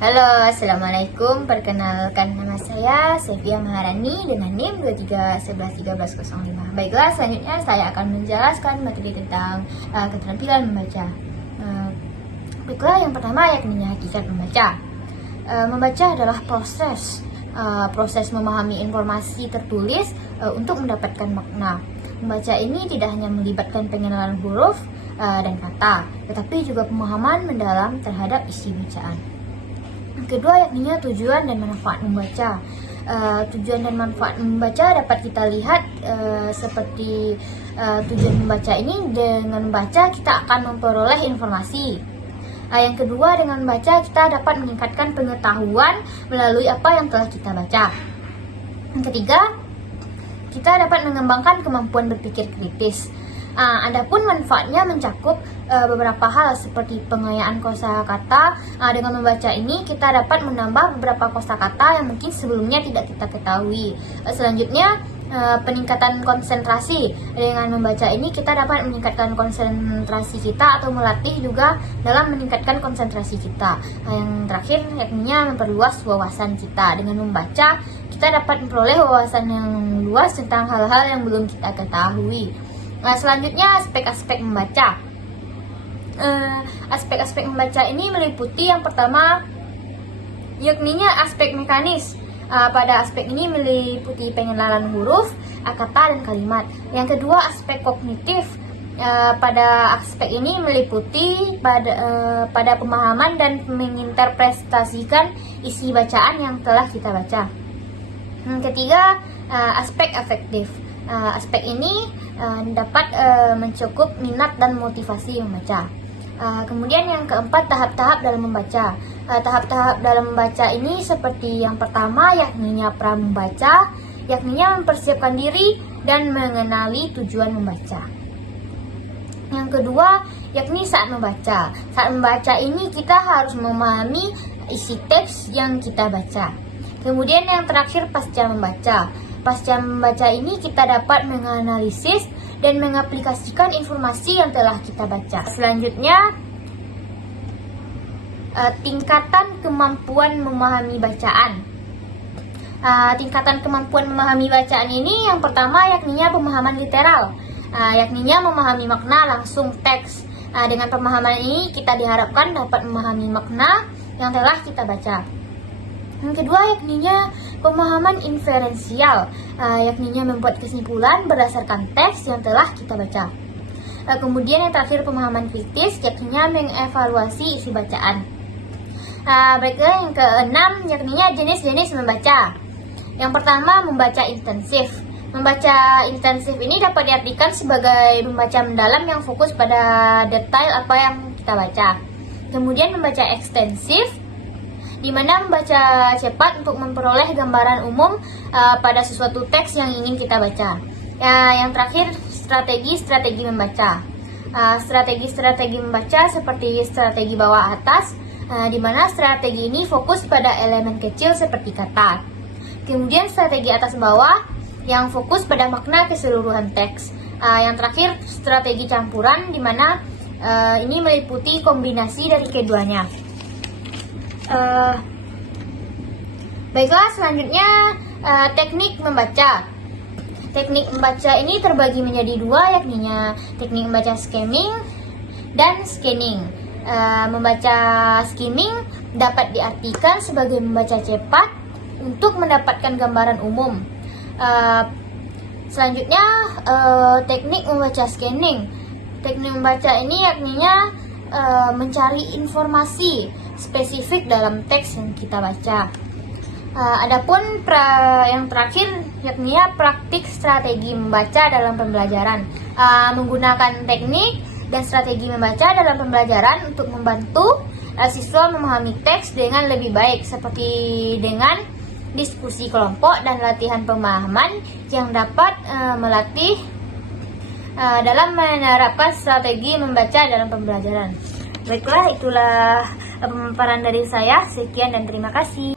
Halo, Assalamualaikum. Perkenalkan, nama saya Sevia Maharani dengan NIM 23111305. Baiklah, selanjutnya saya akan menjelaskan materi tentang keterampilan membaca. Baiklah, yang pertama yakni hakikat membaca. Membaca adalah proses memahami informasi tertulis untuk mendapatkan makna. Membaca ini tidak hanya melibatkan pengenalan huruf dan kata, tetapi juga pemahaman mendalam terhadap isi bacaan. Kedua yakni tujuan dan manfaat membaca. Tujuan dan manfaat membaca dapat kita lihat seperti tujuan membaca ini, dengan membaca kita akan memperoleh informasi. Yang kedua, dengan membaca kita dapat meningkatkan pengetahuan melalui apa yang telah kita baca. Yang ketiga, kita dapat mengembangkan kemampuan berpikir kritis. Adapun manfaatnya mencakup beberapa hal seperti pengayaan kosakata. Dengan membaca ini kita dapat menambah beberapa kosakata yang mungkin sebelumnya tidak kita ketahui. Selanjutnya, peningkatan konsentrasi. Dengan membaca ini kita dapat meningkatkan konsentrasi kita atau melatih juga dalam meningkatkan konsentrasi kita. Yang terakhir yakni memperluas wawasan kita. Dengan membaca kita dapat memperoleh wawasan yang luas tentang hal-hal yang belum kita ketahui. Selanjutnya, aspek-aspek membaca. Aspek-aspek membaca ini meliputi yang pertama yakni aspek mekanis. Pada aspek ini meliputi pengenalan huruf, kata, dan kalimat. Yang kedua, aspek kognitif. Pada aspek ini meliputi pada pemahaman dan menginterpretasikan isi bacaan yang telah kita baca. Yang ketiga, aspek afektif. Aspek ini dapat mencakup minat dan motivasi membaca. Kemudian yang keempat, tahap-tahap dalam membaca. Tahap-tahap dalam membaca ini seperti yang pertama yakni pra-membaca, yakni mempersiapkan diri dan mengenali tujuan membaca. Yang kedua yakni saat membaca. Saat membaca ini kita harus memahami isi teks yang kita baca. Kemudian yang terakhir, pasca membaca. Pasca membaca ini kita dapat menganalisis dan mengaplikasikan informasi yang telah kita baca. Selanjutnya, tingkatan kemampuan memahami bacaan. Tingkatan kemampuan memahami bacaan ini yang pertama yakni pemahaman literal, yakni memahami makna langsung teks. Dengan pemahaman ini kita diharapkan dapat memahami makna yang telah kita baca. Yang kedua yakni pemahaman inferensial, yakni membuat kesimpulan berdasarkan teks yang telah kita baca. Kemudian yang terakhir, pemahaman kritis, yakni mengevaluasi isi bacaan. Baiklah, yang keenam yakni jenis-jenis membaca. Yang pertama, membaca intensif. Membaca intensif ini dapat diartikan sebagai membaca mendalam yang fokus pada detail apa yang kita baca. Kemudian membaca ekstensif, di mana membaca cepat untuk memperoleh gambaran umum pada sesuatu teks yang ingin kita baca. Yang terakhir, strategi membaca. Strategi membaca seperti strategi bawah atas, di mana strategi ini fokus pada elemen kecil seperti kata. Kemudian strategi atas bawah yang fokus pada makna keseluruhan teks. Yang terakhir, strategi campuran, di mana ini meliputi kombinasi dari keduanya. Baiklah, selanjutnya teknik membaca. Teknik membaca ini terbagi menjadi dua, yakni teknik membaca skimming dan scanning. Membaca skimming dapat diartikan sebagai membaca cepat untuk mendapatkan gambaran umum. Selanjutnya, teknik membaca scanning. Teknik membaca ini yakni mencari informasi spesifik dalam teks yang kita baca. Adapun yang terakhir yakni praktik strategi membaca dalam pembelajaran. Menggunakan teknik dan strategi membaca dalam pembelajaran untuk membantu siswa memahami teks dengan lebih baik, seperti dengan diskusi kelompok dan latihan pemahaman yang dapat melatih dalam menerapkan strategi membaca dalam pembelajaran. Baiklah, itulah pemaparan dari saya. Sekian dan terima kasih.